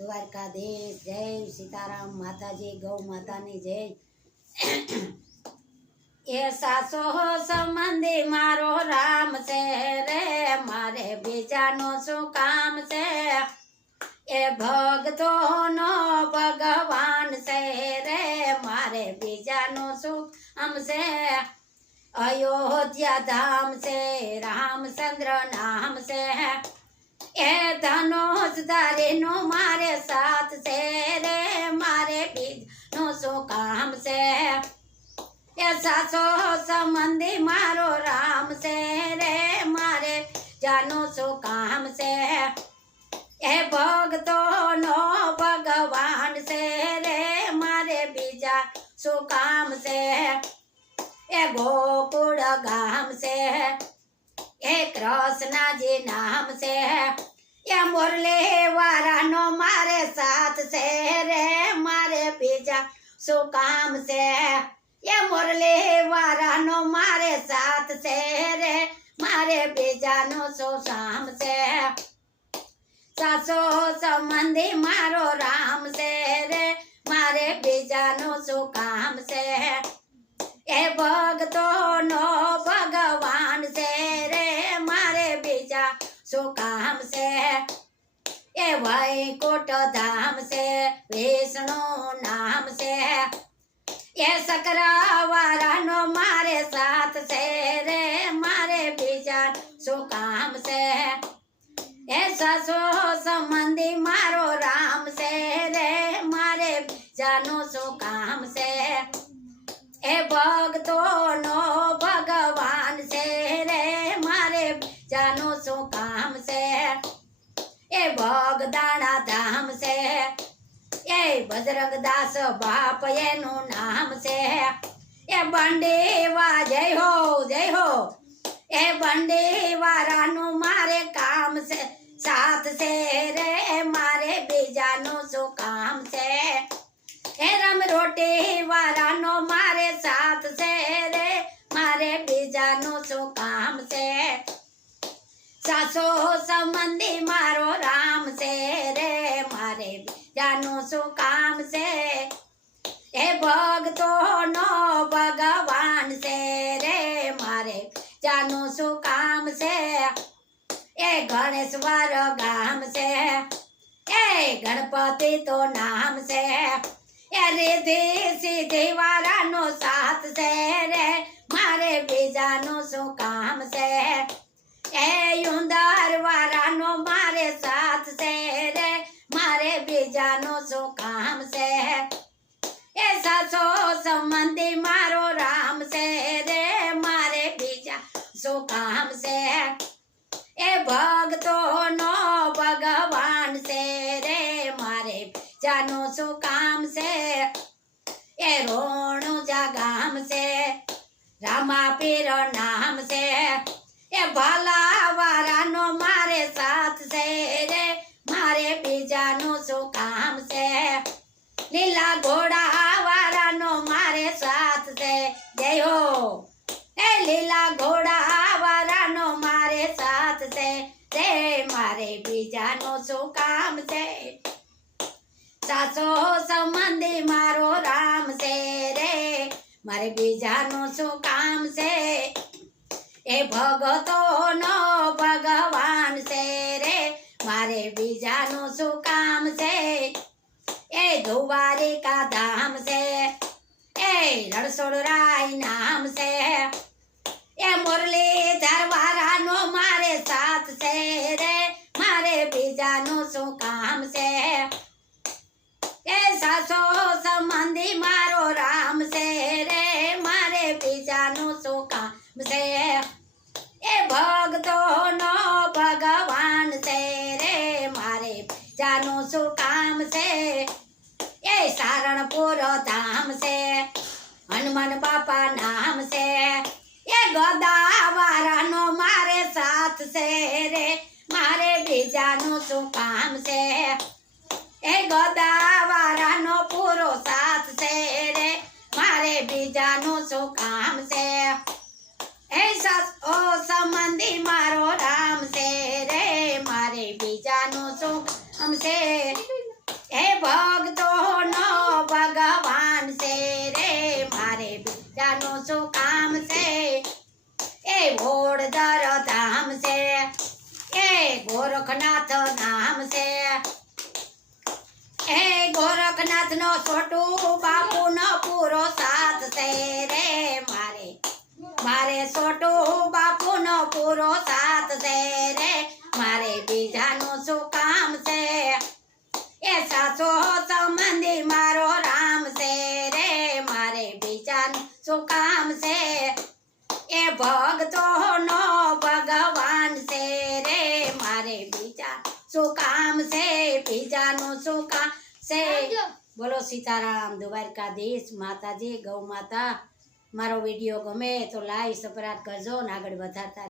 દ્વારકાધીશ જય સીતારામ માતાજી ગૌ માતાની જય એ સાસો સંબંધી મારો રામ છે રે મારે બીજાનો શું કામ છે એ ભક્તોનો ભગવાન છે રે મારે બીજાનો શું કામ છે અયોધ્યા ધામ છે રામચંદ્ર નામ છે એ ધનુષ ધારીનો મારે સાથ છે રે મારે બીજનો શું કામ છે એ સાસો સંબંધી મારો રામ છે રે મારે જાનો શું કામ છે એ ભક્તોનો ભગવાન છે રે મારે બીજા શું કામ છે એ ગોકુળ ગામ છે એ કૃષ્ણજી નામ છે એ મુરલી વાળાનો મારે સાથ છે રે મારે બીજા શું કામ છે એ મુરલી વાળાનો મારે સાથ છે રે મારે બીજાનો શું કામ છે સાસો સંબંધી મારો રામ છે રે મારે બીજાનો શું કામ છે એ ભક્તોનો ભગવાન છે રે મારે બીજા શું કામ છે એ વૈકુંઠ ધામ છે વિષ્ણુ નામ છે એ શકરવાળાનો મારે સાથ છે રે મારે બીજા શું કામ છે એ સાસો સંબંધી મારો રામ છે રે મારે બીજાનું શું કામ છે એ ભક્તોનો ભગવાન છે રે મારે બીજાનું શું કામ છે એ ભગદાણા ધામ છે એ બજરંગદાસ બાપ એનું નામ છે એ બંડીવા જય હો એ બંડીવાળાનું મારે કામ છે સાથ છે રે મારે બીજાનું શું કામ છે એ રમરોટી વાળાનો મારે સાથ છે રે મારે બીજાનું શું કામ છે સાસો સંબંધી મારો રામ છે રે મારે બીજાનું શું કામ છે એ ભક્તોનો ભગવાન છે રે મારે બીજાનું શું કામ છે એ ગણેશ્વર ગામ છે એ ગણપતિ તો નામ છે એ રીધિ સીધી વાળાનો સાથ છે રે મારે બીજાનું શું કામ છે એ ઉંદર વાળાનો મારે સાથ છે રે મારે બીજાનું શું કામ છે એ સાસો સંબંધી મારો રામ છે રે મારે બીજા શું કામ છે એ ભક્તોનો ભગવાન છે રે મારે બીજાનું શું કામ છે એ રોણુજા ગામ છે રામાપીર નામ છે એ ભાલા વાળાનો મારે સાથ છે રે મારે બીજાનું શું કામ છે લીલા ઘોડા વાળાનો મારે સાથ છે જય હો એ લીલા ઘોડા વાળાનો મારે સાથ છે રે મારે બીજાનું શું કામ છે સાસો સંબંધી મારો રામ છે રે મારે બીજાનું શું કામ છે એ ભગતોનો ભગવાન છે રે મારે બીજાનું શું કામ છે એ દ્વારિકા ધામ છે એ રણછોડરાય નામ છે એ મુરલીધર વાળાનો મારે સાથ છે રે મારે બીજાનું શું કામ છે એ સાસો સંબંધી મારો રામ છે રે મારે બીજાનું શું કામ છે એ ભક્તોનો ભગવાન છે રે મારે બીજાનું શું કામ છે એ સારણપુર ધામ છે હનુમાન બાપા નામ છે એ ગદાવાળાનો મારે સાથ છે રે મારે બીજાનું શું કામ છે એ ગદાવાળાનો પૂરો સાથ છે રે મારે બીજાનું શું કામ છે એ સાસો સંબંધી મારો રામ છે રે મારે બીજાનું શું કામ છે ભક્તોનો ભગવાન છે રે મારે બીજાનું શું કામ છે એ ભોળધર ધામ છે એ ગોરખનાથ નામ છે એ ગોરખનાથ નો છોટું બાપુ નો પૂરો સાથ છે રે મારે છોટું બાપુ નો પૂરો સાથ છે રે મારે બીજાનું શું કામ છે એ સાચો સંબંધી મારો રામ છે રે મારે બીજાનું શું કામ છે એ ભક્તોનો ભગવાન છે રે મારે બીજા શું કામ છે બીજાનું શું કામ છે બોલો સીતારામ દ્વારકાધીશ માતાજી ગૌ માતા મારો વિડીયો ગમે તો લાઈક સબસ્ક્રાઇબ કરજો ને આગળ વધારતા